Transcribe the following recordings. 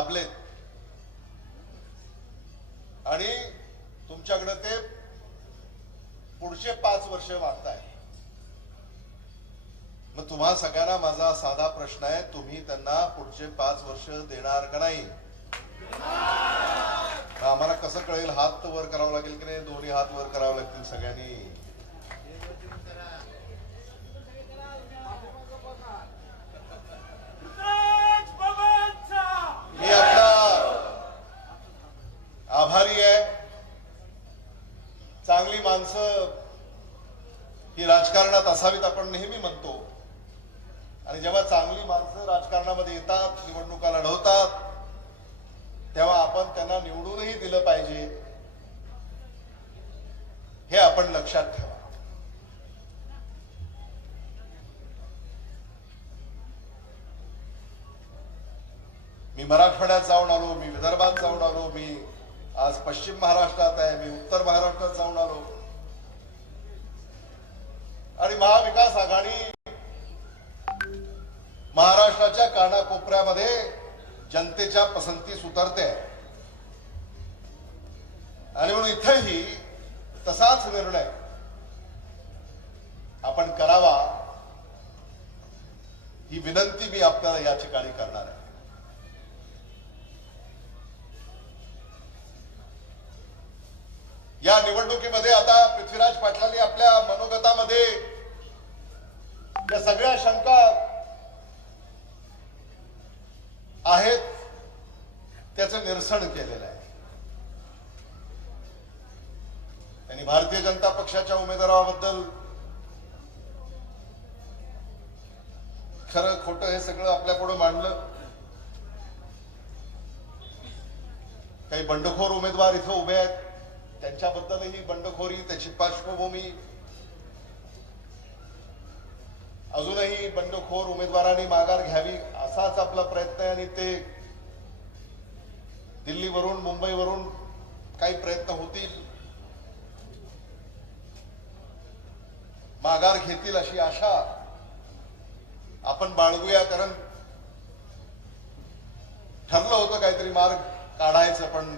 दाबलेत. आणि तुमच्याकडे ते पुढचे पाच वर्ष मागताय मग तुम्हा सगळ्यांना माझा साधा प्रश्न आहे तुम्ही त्यांना पुढचे पाच वर्ष देणार का नाही? आम्हाला कसं कळेल हात वर करावं लागेल की नाही? दोन्ही हात वर करावे लागतील सगळ्यांनी. चांगली माणसं ही राजकारणात असावीत आपण नेहमी म्हणतो. आणि जेव्हा चांगली माणसं राजकारणामध्ये येतात निवडणुका लढवतात तेव्हा आपण त्यांना निवडूनही दिलं पाहिजे. हे आपण लक्षात ठेवा. मी मराठवाड्यात जाऊन आलो मी विदर्भात जाऊन आलो मी आज पश्चिम महाराष्ट्रात आहे. मी उत्तर महाराष्ट्रात जाऊन आलो. आणि महाविकास आघाडी महाराष्ट्राच्या कानाकोपऱ्यामध्ये जनतेच्या पसंतीस उतरते आणि म्हणून इथंही तसाच निर्णय आपण करावा ही विनंती मी आपल्याला या ठिकाणी करणार आहे. निवडणुकीमध्ये आता पृथ्वीराज पाटलांनी आपल्या मनोगतामध्ये या सगळ्या शंका आहेत त्याचं निरसन केलेलं आहे. त्यांनी भारतीय जनता पक्षाच्या उमेदवाराबद्दल खरं खोटं हे सगळं आपल्या पुढे मांडलं. काही बंडखोर उमेदवार इथं उभे आहेत. त्यांच्याबद्दलही बंडखोरी त्याची पार्श्वभूमी. अजूनही बंडखोर उमेदवारांनी माघार घ्यावी असाच आपला प्रयत्न आहे आणि ते दिल्लीवरून मुंबईवरून काही प्रयत्न होतील. माघार घेतील अशी आशा आपण बाळगूया कारण ठरलं होतं काहीतरी मार्ग काढायचं पण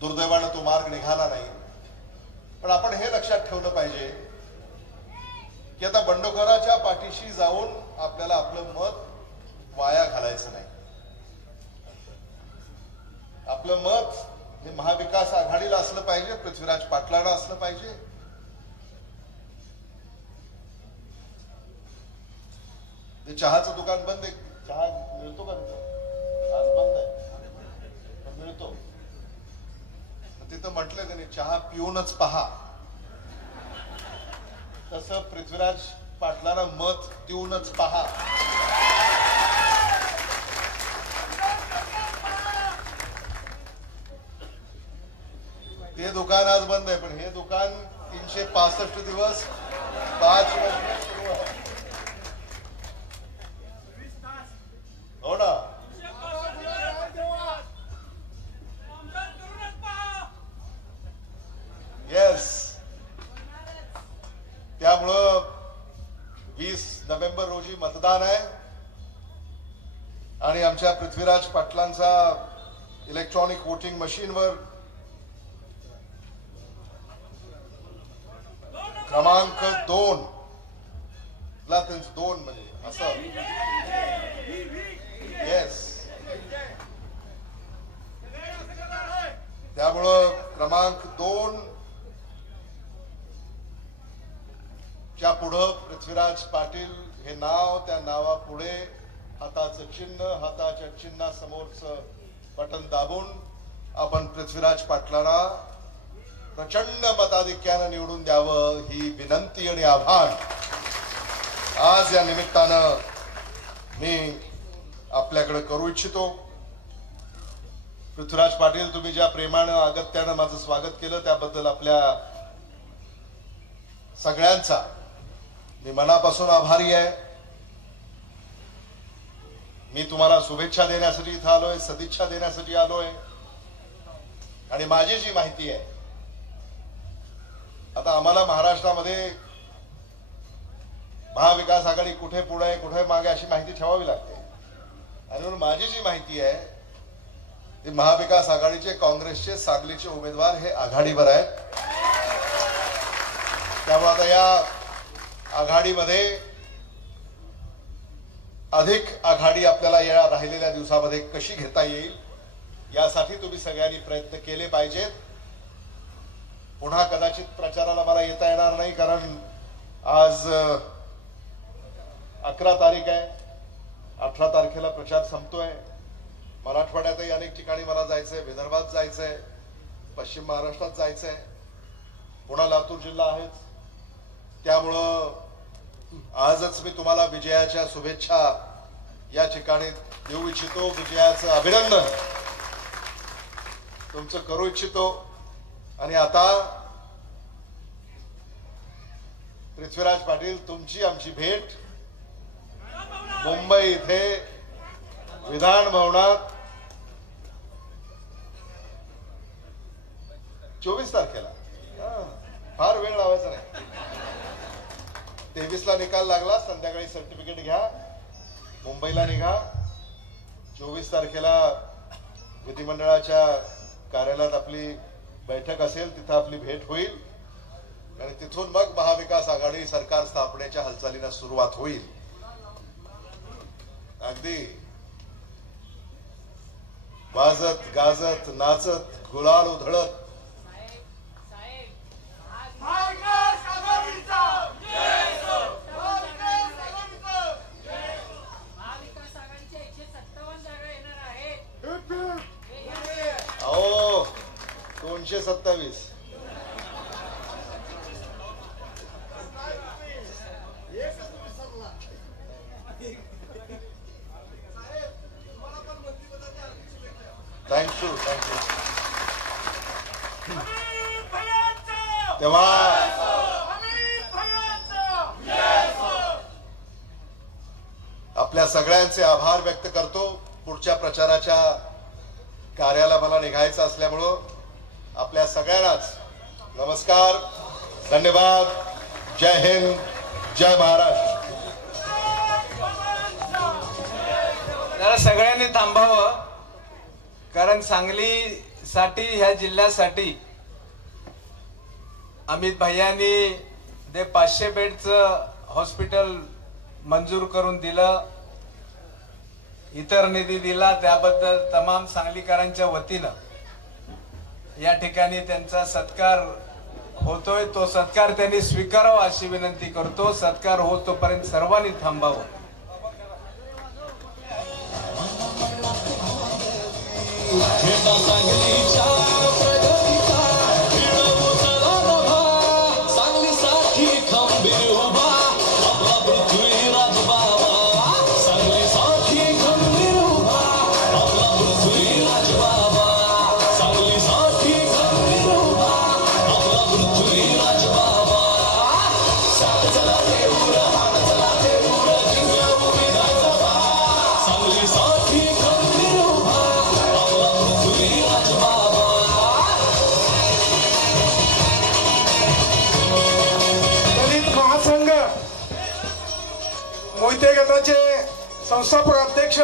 दुर्दैवानं तो मार्ग निघाला नाही. पण आपण हे लक्षात ठेवलं पाहिजे की आता बंडखोराच्या पाठीशी जाऊन आपल्याला आपलं मत वाया घालायचं नाही. आपलं मत हे महाविकास आघाडीला असलं पाहिजे पृथ्वीराज पाटलाला असलं पाहिजे. ते चहाचं दुकान बंद आहे. चहा मिळतो का तिथं? आज बंद आहे. मिळतो. तिथं म्हटलं त्यांनी चहा पिऊनच पहा. तसं पृथ्वीराज पाटलांना मत देऊनच पहा. ते दुकान आज बंद आहे पण हे दुकान तीनशे पासष्ट दिवस पाच वर्ष रोजी मतदान आहे. आणि आमच्या पृथ्वीराज पाटलांचा इलेक्ट्रॉनिक वोटिंग मशीनवर क्रमांक दोन. ला त्यांचं दोन म्हणजे असं. येस त्यामुळं क्रमांक दोन च्या पुढं पृथ्वीराज पाटील हे नाव त्या नावापुढे हाताचं चिन्ह हाताच्या चिन्हासमोरचं बटन दाबून आपण पृथ्वीराज पाटलांना प्रचंड मताधिक्यानं निवडून द्यावं ही विनंती आणि आव्हान. आज या निमित्तानं मी आपल्याकडे करू इच्छितो. पृथ्वीराज पाटील तुम्ही ज्या प्रेमानं अगत्यानं माझं स्वागत केलं त्याबद्दल आपल्या सगळ्यांचा मी मनापासून आभारी आहे. मी तुम्हाला शुभेच्छा देण्यासाठी इथं आलोय सदिच्छा देण्यासाठी आलोय. आणि माझी जी माहिती आहे आता आम्हाला महाराष्ट्रामध्ये महाविकास आघाडी कुठे पुढे कुठे मागे अशी माहिती ठेवावी लागते. आणि म्हणून माझी जी माहिती आहे ती महाविकास आघाडीचे काँग्रेसचे सांगलीचे उमेदवार हे आघाडीवर आहेत. त्यामुळे आता या आघाडीमध्ये अधिक आघाडी आपल्याला या राहिलेल्या दिवसामध्ये कशी घेता येईल यासाठी तुम्ही सगळ्यांनी प्रयत्न केले पाहिजेत. पुन्हा कदाचित प्रचाराला मला येता येणार नाही कारण आज अकरा तारीख आहे. अठरा तारखेला प्रचार संपतोय. मराठवाड्यातही अनेक ठिकाणी मला जायचंय विदर्भात जायचंय पश्चिम महाराष्ट्रात जायचंय. पुन्हा लातूर जिल्हा आहेच. त्यामुळं आजच मी तुम्हाला विजयाच्या शुभेच्छा या ठिकाणी देऊ इच्छितो. विजयाचं अभिनंदन तुमचं करू इच्छितो. आणि आता पृथ्वीराज पाटील तुमची आमची भेट. मुंबई इथे विधान भवनात. चोवीस तारखेला. फार वेळ लावायचा नाही. तेवीस ला निकाल लागला संध्याकाळी सर्टिफिकेट घ्या. मुंबईला निघा. चोवीस तारखेला विधिमंडळाच्या कार्यालयात आपली बैठक असेल तिथं आपली भेट होईल. आणि तिथून मग महाविकास आघाडी सरकार स्थापनेच्या हालचालीला सुरुवात होईल. अगदी वाजत गाजत नाचत गुलाल उधळत महाविकास आघाडीचा महाविकास आघाडीचा महाविकास आघाडीच्या एकशे सत्तावन्न जागा येणार आहेत हे या- अहो दोनशे सत्तावीस. थँक्यू थँक्यू तेव्हा आपल्या सगळ्यांचे आभार व्यक्त करतो. पुढच्या प्रचाराच्या कार्याला मला निघायचं असल्यामुळं आपल्या सगळ्यांनाच नमस्कार धन्यवाद जय हिंद जय महाराष्ट्र. जरा सगळ्यांनी थांबावं कारण सांगलीसाठी ह्या जिल्ह्यासाठी अमित भैयांनी ते पाचशे बेडचं हॉस्पिटल मंजूर करून दिलं इतर निधी दिला त्याबद्दल तमाम सांगलीकरांच्या वतीनं. या ठिकाणी त्यांचा सत्कार होतोय. तो सत्कार त्यांनी स्वीकारावा अशी विनंती करतो. सत्कार होत तोपर्यंत सर्वांनी थांबावं. सांगलीसाठी गटाचे संस्थापक अध्यक्ष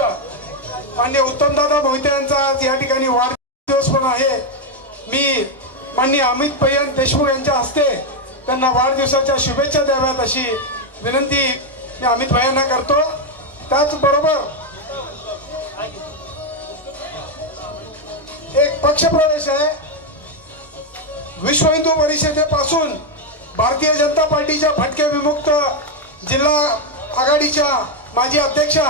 मान्य उत्तमदादा मोहिते यांचा आज या ठिकाणी वाढदिवस पण आहे. मी मान्य अमित पय्यन देशमुख यांच्या हस्ते त्यांना वाढदिवसाच्या शुभेच्छा द्याव्यात अशी विनंती मी अमित भयांना करतो. त्याचबरोबर एक पक्षप्रवेश आहे. विश्व हिंदू परिषदेपासून भारतीय जनता पार्टीच्या भटके विमुक्त जिल्हा आघाडीच्या माजी अध्यक्षा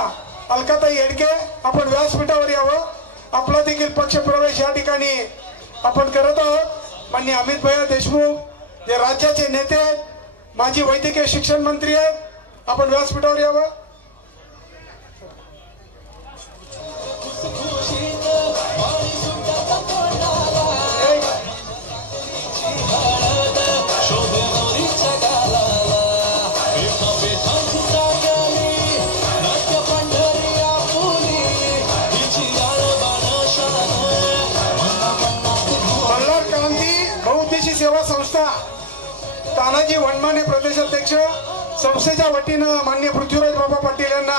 अलकाताई येडके आपण व्यासपीठावर यावं. आपला देखील पक्ष प्रवेश या ठिकाणी आपण करत आहोत. मान्य अमित भैया देशमुख जे राज्याचे नेते आहेत माजी वैद्यकीय शिक्षण मंत्री आहेत आपण व्यासपीठावर यावं. तानाजी वनमाने प्रदेशाध्यक्ष संस्थेच्या वतीनं मान्य पृथ्वीराज बाबा पाटील यांना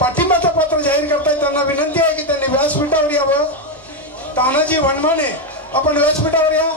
पाठिंबाचं पत्र जाहीर करताय. त्यांना विनंती आहे की त्यांनी व्यासपीठावर यावं. तानाजी वनमाने आपण व्यासपीठावर या.